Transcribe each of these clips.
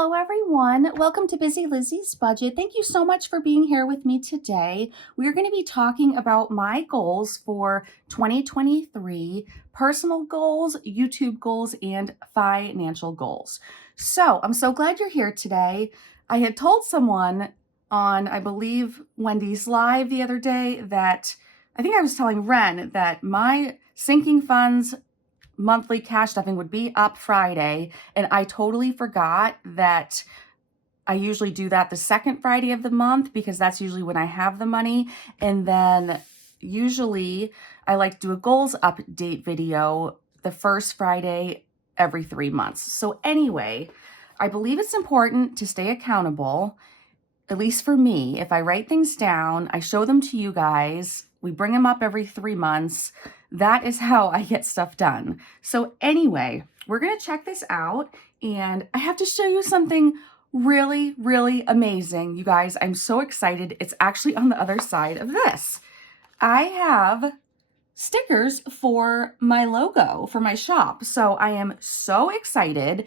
Hello, everyone. Welcome to Busy Lizzie's Budget. Thank you so much for being here with me today. We're going to be talking about my goals for 2023, personal goals, YouTube goals, and financial goals. So I'm so glad you're here today. I had told someone on, I believe, Wendy's Live the other day that I think I was telling Ren that my sinking funds monthly cash stuffing would be up Friday, and I totally forgot that I usually do that the second Friday of the month because that's usually when I have the money. And then usually I like to do a goals update video the first Friday every 3 months. So anyway, I believe it's important to stay accountable, at least for me. If I write things down, I show them to you guys, we bring them up every 3 months. That is how I get stuff done. So anyway, we're going to check this out, and I have to show you something really, really amazing. You guys, I'm so excited. It's actually on the other side of this. I have stickers for my logo for my shop. So I am so excited.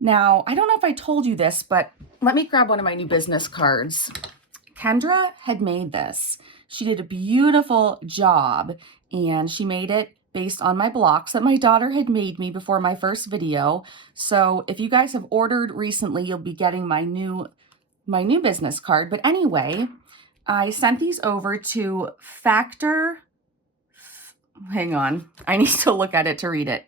Now, I don't know if I told you this, but let me grab one of my new business cards. Kendra had made this. She did a beautiful job, and she made it based on my blocks that my daughter had made me before my first video. So if you guys have ordered recently, you'll be getting my new business card. But anyway, I sent these over to hang on, I need to look at it to read it.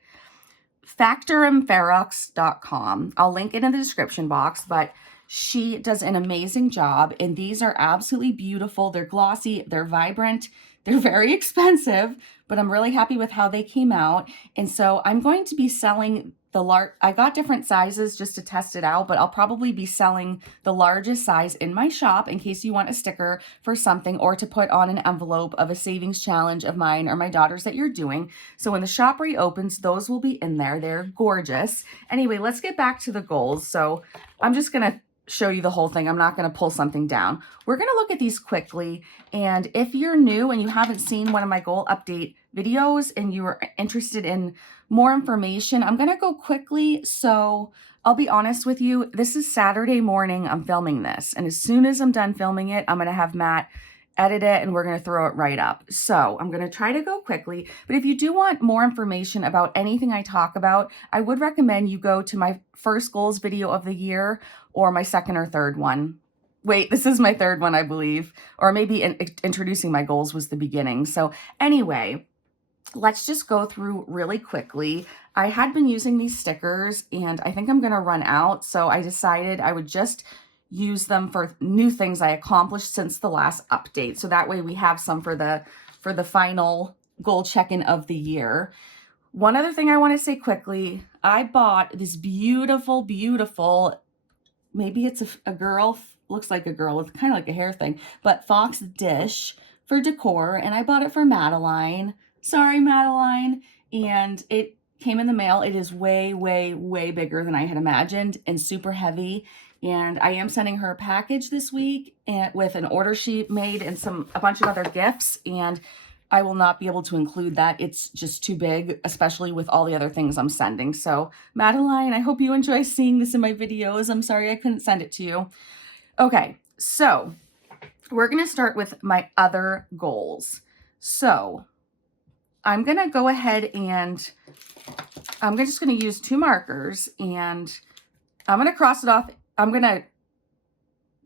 factorandferrox.com. I'll link it in the description box, but she does an amazing job, and these are absolutely beautiful. They're glossy, they're vibrant, they're very expensive, but I'm really happy with how they came out. And so I'm going to be selling I got different sizes just to test it out, but I'll probably be selling the largest size in my shop in case you want a sticker for something or to put on an envelope of a savings challenge of mine or my daughter's that you're doing. So when the shop reopens, those will be in there. They're gorgeous. Anyway, let's get back to the goals. So I'm just going to show you the whole thing. I'm not going to pull something down. We're going to look at these quickly. And if you're new and you haven't seen one of my goal update videos and you are interested in more information, I'm going to go quickly. So I'll be honest with you. This is Saturday morning. I'm filming this. And as soon as I'm done filming it, I'm going to have Matt edit it and we're going to throw it right up. So I'm going to try to go quickly. But if you do want more information about anything I talk about, I would recommend you go to my first goals video of the year or my second or third one. Wait, this is my third one, I believe. Or maybe introducing my goals was the beginning. So anyway, let's just go through really quickly. I had been using these stickers and I think I'm going to run out. So I decided I would just use them for new things I accomplished since the last update. So that way we have some for the final goal check-in of the year. One other thing I want to say quickly, I bought this beautiful, beautiful, maybe it's a girl, looks like a girl with kind of like a hair thing, but fox dish for decor. And I bought it for Madeline. Sorry, Madeline. And it came in the mail. It is way, way, way bigger than I had imagined and super heavy. And I am sending her a package this week with an order sheet made and a bunch of other gifts. And I will not be able to include that. It's just too big, especially with all the other things I'm sending. So Madeline, I hope you enjoy seeing this in my videos. I'm sorry I couldn't send it to you. Okay, so we're going to start with my other goals. So I'm going to go ahead and I'm just going to use 2 markers and I'm going to cross it off. I'm going to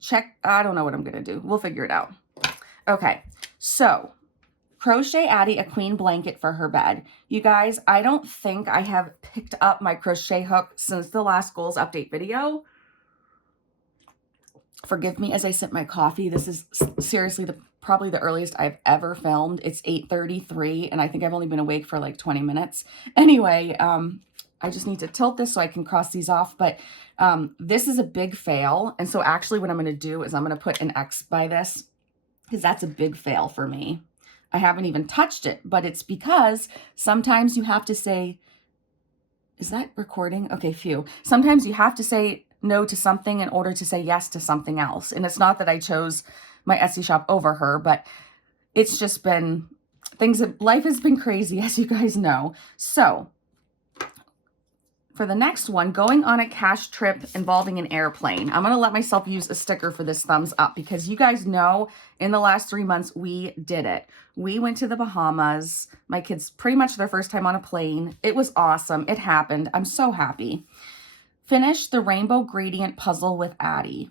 check. I don't know what I'm going to do. We'll figure it out. Okay. So crochet Addie a queen blanket for her bed. You guys, I don't think I have picked up my crochet hook since the last goals update video. Forgive me as I sip my coffee. This is seriously probably the earliest I've ever filmed. It's 8:33 and I think I've only been awake for like 20 minutes. Anyway, I just need to tilt this so I can cross these off. But this is a big fail. And so actually what I'm going to do is I'm going to put an X by this because that's a big fail for me. I haven't even touched it, but it's because sometimes you have to say, is that recording? Okay, phew. Sometimes you have to say no to something in order to say yes to something else. And it's not that I chose my Etsy shop over her, but it's just been life has been crazy, as you guys know. So for the next one, going on a cash trip involving an airplane. I'm going to let myself use a sticker for this thumbs up because you guys know in the last 3 months, we did it. We went to the Bahamas. My kids, pretty much their first time on a plane. It was awesome. It happened. I'm so happy. Finished the rainbow gradient puzzle with Addie.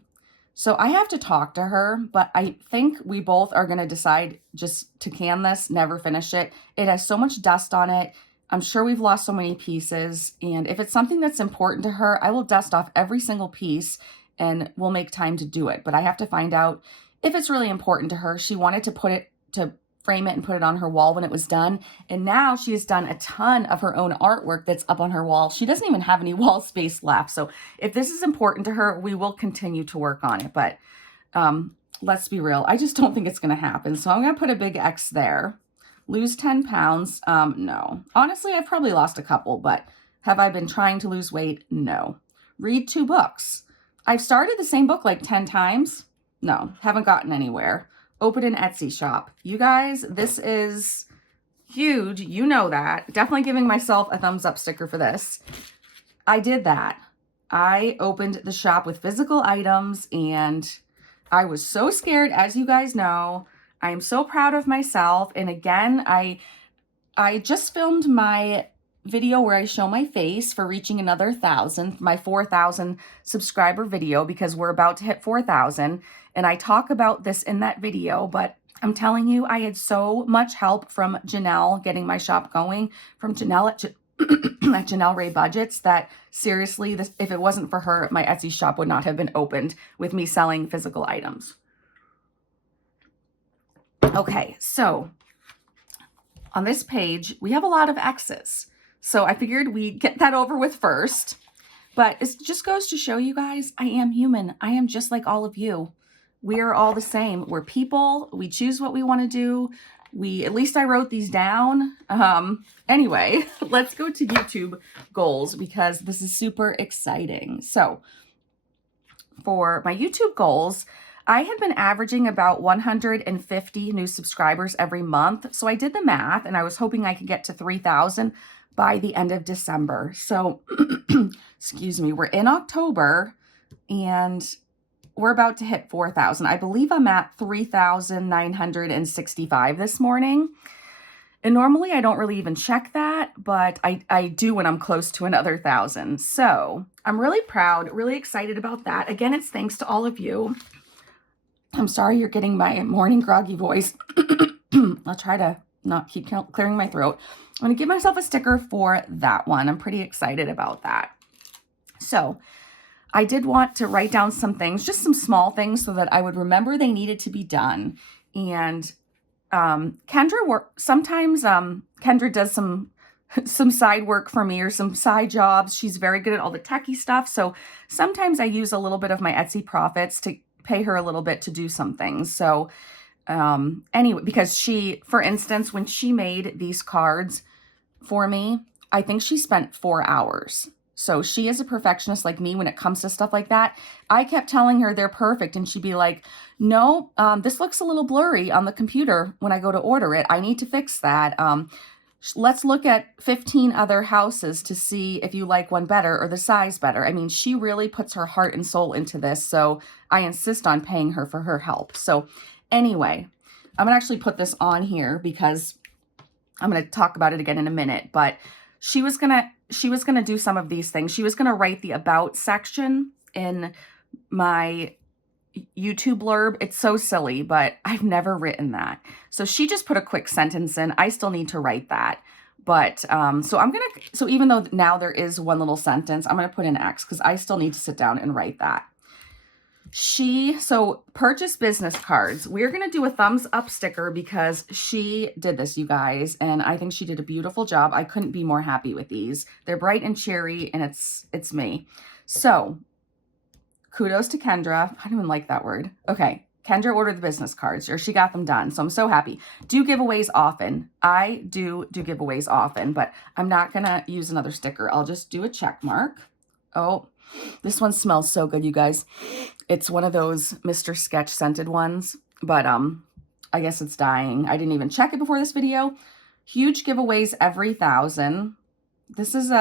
So I have to talk to her, but I think we both are going to decide just to can this, never finish it. It has so much dust on it. I'm sure we've lost so many pieces. And if it's something that's important to her, I will dust off every single piece and we'll make time to do it. But I have to find out if it's really important to her. She wanted to frame it and put it on her wall when it was done. And now she has done a ton of her own artwork that's up on her wall. She doesn't even have any wall space left. So if this is important to her, we will continue to work on it. But let's be real. I just don't think it's going to happen. So I'm going to put a big X there. Lose 10 pounds. No. Honestly, I've probably lost a couple, but have I been trying to lose weight? No. Read 2 books. I've started the same book like 10 times. No, haven't gotten anywhere. Open an Etsy shop. You guys, this is huge. You know that. Definitely giving myself a thumbs up sticker for this. I did that. I opened the shop with physical items and I was so scared, as you guys know. I am so proud of myself. And again, I just filmed my video where I show my face for reaching another 1,000, my 4,000 subscriber video, because we're about to hit 4,000. And I talk about this in that video, but I'm telling you, I had so much help from Janelle getting my shop going, from Janelle at Janelle Ray Budgets, that seriously, if it wasn't for her, my Etsy shop would not have been opened with me selling physical items. Okay, so on this page, we have a lot of X's. So I figured we'd get that over with first. But it just goes to show you guys, I am human. I am just like all of you. We are all the same. We're people. We choose what we want to do. At least I wrote these down. Anyway, let's go to YouTube goals because this is super exciting. So for my YouTube goals, I had been averaging about 150 new subscribers every month. So I did the math and I was hoping I could get to 3,000 by the end of December. So, excuse me, we're in October and we're about to hit 4,000. I believe I'm at 3,965 this morning. And normally I don't really even check that, but I do when I'm close to another 1,000. So I'm really proud, really excited about that. Again, it's thanks to all of you. I'm sorry you're getting my morning groggy voice. I'll try to not keep clearing my throat. I'm going to give myself a sticker for that one. I'm pretty excited about that. So I did want to write down some things, just some small things so that I would remember they needed to be done. And sometimes Kendra does some side work for me or some side jobs. She's very good at all the techie stuff. So sometimes I use a little bit of my Etsy profits to pay her a little bit to do some things. So anyway, because for instance, when she made these cards for me, I think she spent 4 hours. So she is a perfectionist like me when it comes to stuff like that. I kept telling her they're perfect and she'd be like, no, this looks a little blurry on the computer when I go to order it. I need to fix that. Let's look at 15 other houses to see if you like one better or the size better. I mean, she really puts her heart and soul into this. So I insist on paying her for her help. So anyway, I'm going to actually put this on here because I'm going to talk about it again in a minute. But she was going to do some of these things. She was going to write the about section in my YouTube blurb. It's so silly, but I've never written that. So she just put a quick sentence in. I still need to write that. But so even though now there is one little sentence, I'm going to put an X because I still need to sit down and write that. So purchase business cards. We're going to do a thumbs up sticker because she did this, you guys. And I think she did a beautiful job. I couldn't be more happy with these. They're bright and cheery and it's me. So kudos to Kendra. I don't even like that word. Okay. Kendra ordered the business cards or she got them done. So I'm so happy. Do giveaways often. I do giveaways often, but I'm not going to use another sticker. I'll just do a check mark. Oh, this one smells so good, you guys. It's one of those Mr. Sketch scented ones, but I guess it's dying. I didn't even check it before this video. Huge giveaways every 1,000. This is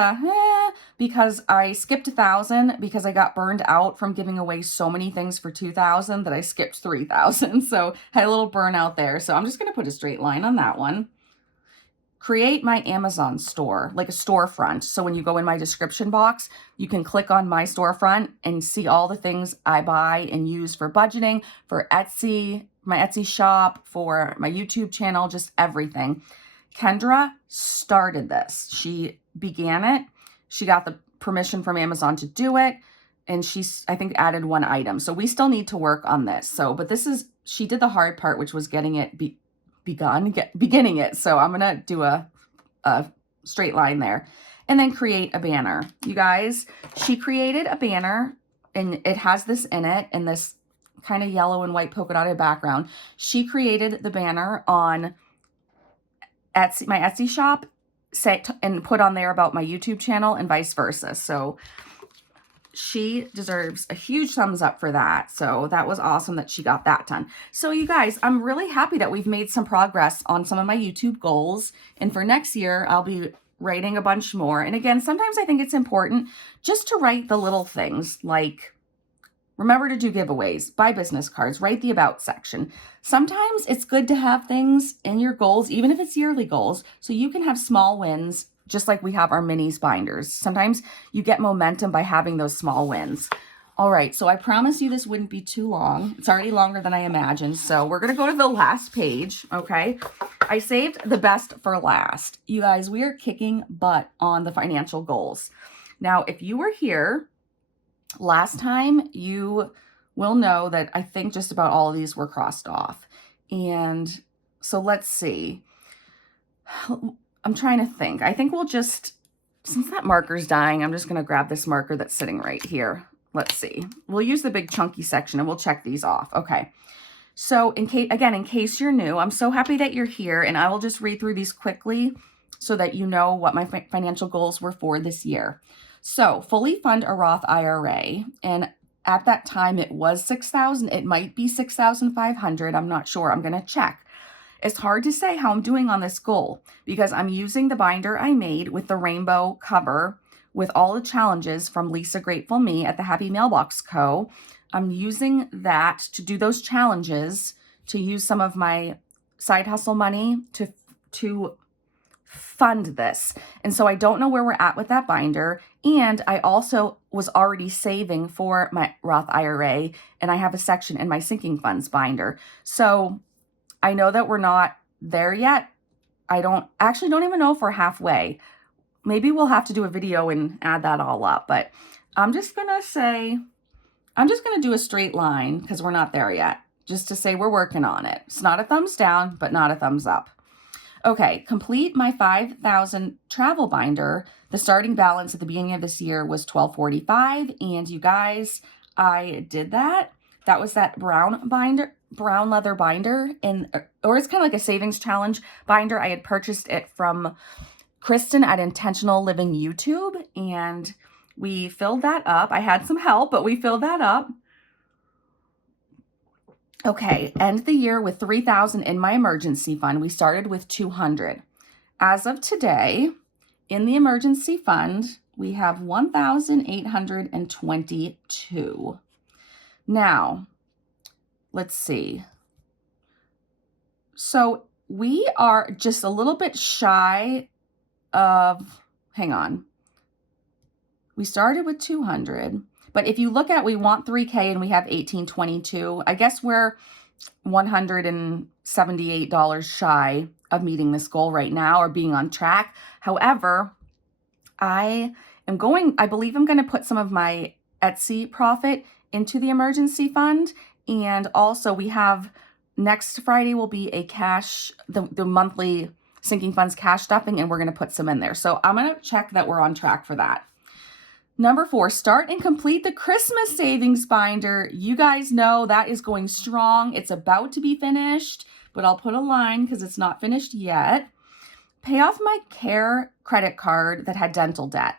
because I skipped 1,000 because I got burned out from giving away so many things for 2,000 that I skipped 3,000. So had a little burnout there. So I'm just going to put a straight line on that one. Create my Amazon store, like a storefront. So when you go in my description box, you can click on my storefront and see all the things I buy and use for budgeting, for Etsy, my Etsy shop, for my YouTube channel, just everything. Kendra started this. She began it. She got the permission from Amazon to do it. And she's, I think, added one item. So we still need to work on this. So, but this is, she did the hard part, which was getting it beginning it. So I'm going to do a straight line there and then create a banner. You guys, she created a banner and it has this in it and this kind of yellow and white polka dotted background. She created the banner on Etsy, my Etsy shop, and put on there about my YouTube channel and vice versa. So she deserves a huge thumbs up for that. So that was awesome that she got that done. So you guys, I'm really happy that we've made some progress on some of my YouTube goals. And for next year, I'll be writing a bunch more. And again, sometimes I think it's important just to write the little things like, remember to do giveaways, buy business cards, write the about section. Sometimes it's good to have things in your goals, even if it's yearly goals, so you can have small wins, just like we have our minis binders. Sometimes you get momentum by having those small wins. All right, so I promise you this wouldn't be too long. It's already longer than I imagined. So we're gonna go to the last page, okay? I saved the best for last. You guys, we are kicking butt on the financial goals. Now, if you were here last time, you will know that I think just about all of these were crossed off. And so let's see. I'm trying to think. I think we'll just, since that marker's dying, I'm just going to grab this marker that's sitting right here. Let's see. We'll use the big chunky section and we'll check these off. Okay. So in case you're new, I'm so happy that you're here and I will just read through these quickly so that you know what my financial goals were for this year. So fully fund a Roth IRA. And at that time it was 6,000. It might be 6,500. I'm not sure. I'm going to check. It's hard to say how I'm doing on this goal because I'm using the binder I made with the rainbow cover with all the challenges from Lisa Grateful Me at the Happy Mailbox Co. I'm using that to do those challenges, to use some of my side hustle money to fund this. And so I don't know where we're at with that binder. And I also was already saving for my Roth IRA and I have a section in my sinking funds binder. So I know that we're not there yet. I don't even know if we're halfway. Maybe we'll have to do a video and add that all up, but I'm just going to do a straight line because we're not there yet, just to say we're working on it. It's not a thumbs down, but not a thumbs up. Okay, complete my 5,000 travel binder. The starting balance at the beginning of this year was $1,245, and you guys, I did that. That was that brown leather binder, or it's kind of like a savings challenge binder. I had purchased it from Kristen at Intentional Living YouTube, and we filled that up. I had some help, but we filled that up. Okay, end the year with 3,000 in my emergency fund. We started with 200. As of today, in the emergency fund, we have 1,822. Now, let's see. So we are just a little bit shy of, hang on. We started with 200. But if you look at, we want 3K and we have 1,822. I guess we're $178 shy of meeting this goal right now or being on track. However, I believe I'm going to put some of my Etsy profit into the emergency fund. And also we have next Friday will be a the monthly sinking funds cash stuffing, and we're going to put some in there. So I'm going to check that we're on track for that. Number 4, start and complete the Christmas savings binder. You guys know that is going strong. It's about to be finished, but I'll put a line because it's not finished yet. Pay off my Care credit card that had dental debt.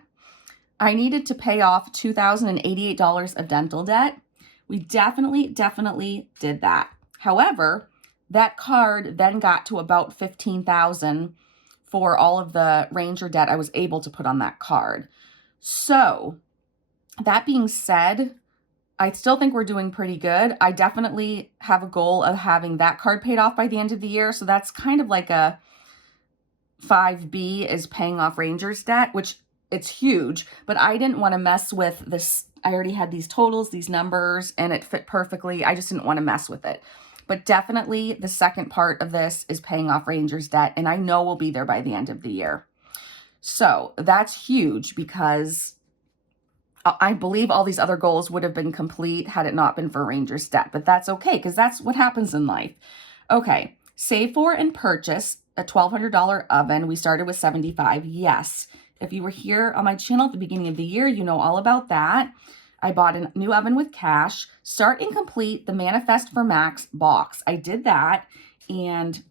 I needed to pay off $2,088 of dental debt. We definitely did that. However, that card then got to about $15,000 for all of the Ranger debt I was able to put on that card. So that being said, I still think we're doing pretty good. I definitely have a goal of having that card paid off by the end of the year. So that's kind of like a 5B is paying off Ranger's debt, which it's huge, but I didn't want to mess with this. I already had these totals, these numbers, and it fit perfectly. I just didn't want to mess with it. But definitely the second part of this is paying off Ranger's debt, and I know we'll be there by the end of the year. So that's huge because I believe all these other goals would have been complete had it not been for Ranger's debt, but that's okay because that's what happens in life. Okay, save for and purchase a $1,200 oven. We started with $75. Yes. If you were here on my channel at the beginning of the year, you know all about that. I bought a new oven with cash. Start and complete the Manifest for Max box. I did that, and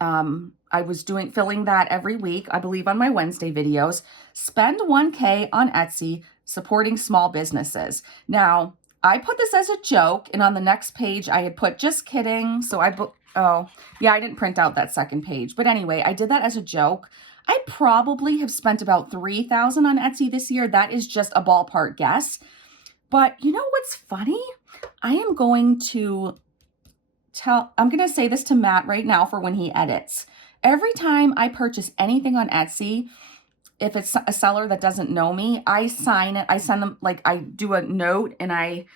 I was filling that every week, I believe on my Wednesday videos. Spend $1K on Etsy supporting small businesses. Now, I put this as a joke, and on the next page I had put just kidding. So oh, yeah, I didn't print out that second page. But anyway, I did that as a joke. I probably have spent about $3,000 on Etsy this year. That is just a ballpark guess. But you know what's funny? I'm going to say this to Matt right now for when he edits. Every time I purchase anything on Etsy, if it's a seller that doesn't know me, I sign it. I send them, like, I do a note and I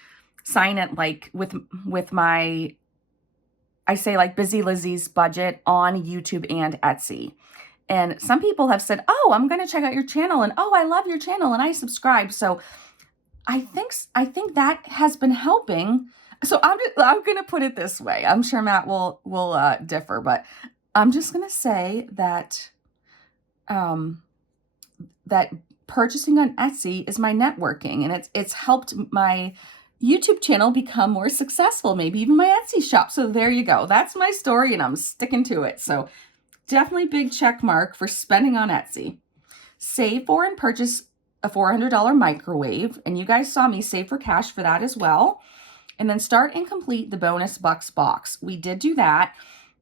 sign it like with my, I say like BusyLizzysBudget on YouTube and Etsy. And some people have said, oh, I'm going to check out your channel, and oh, I love your channel, and I subscribe. So I think that has been helping. So I'm going to put it this way. I'm sure Matt will differ, but I'm just going to say that that purchasing on Etsy is my networking, and it's helped my YouTube channel become more successful, maybe even my Etsy shop. So there you go. That's my story, and I'm sticking to it. So definitely big check mark for spending on Etsy. Save for and purchase a $400 microwave, and you guys saw me save for cash for that as well. And then start and complete the bonus bucks box. We did do that,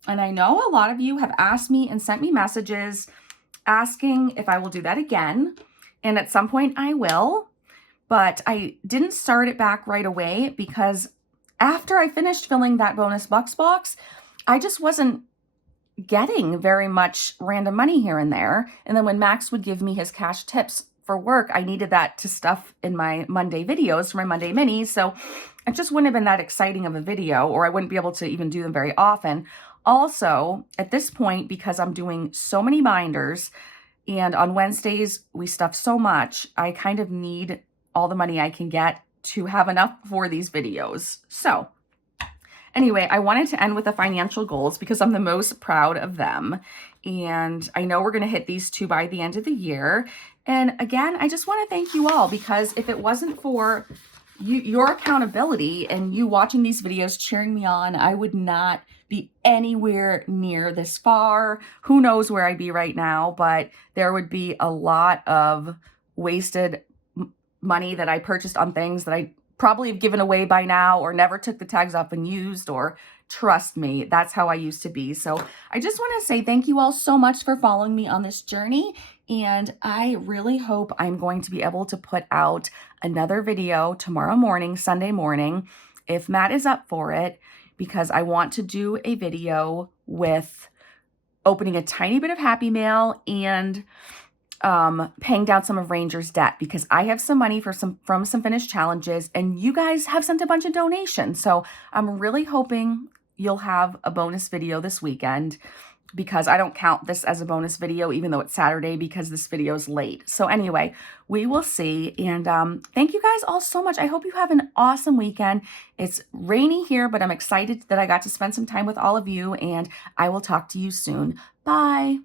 and I know a lot of you have asked me and sent me messages asking if I will do that again, and at some point I will, but I didn't start it back right away because after I finished filling that bonus bucks box, I just wasn't getting very much random money here and there. And then when Max would give me his cash tips for work, I needed that to stuff in my Monday videos for my Monday minis. So it just wouldn't have been that exciting of a video, or I wouldn't be able to even do them very often. Also, at this point, because I'm doing so many binders and on Wednesdays we stuff so much, I kind of need all the money I can get to have enough for these videos. So anyway, I wanted to end with the financial goals because I'm the most proud of them. And I know we're going to hit these two by the end of the year. And again, I just want to thank you all, because if it wasn't for your accountability and you watching these videos, cheering me on, I would not be anywhere near this far. Who knows where I'd be right now, but there would be a lot of wasted money that I purchased on things that I probably have given away by now, or never took the tags off and used, or trust me, that's how I used to be. So I just want to say thank you all so much for following me on this journey. And I really hope I'm going to be able to put out another video tomorrow morning, Sunday morning, if Matt is up for it, because I want to do a video with opening a tiny bit of Happy Mail and paying down some of Ranger's debt, because I have some money from some finished challenges, and you guys have sent a bunch of donations. So I'm really hoping you'll have a bonus video this weekend, because I don't count this as a bonus video, even though it's Saturday, because this video is late. So anyway, we will see. And thank you guys all so much. I hope you have an awesome weekend. It's rainy here, but I'm excited that I got to spend some time with all of you, and I will talk to you soon. Bye.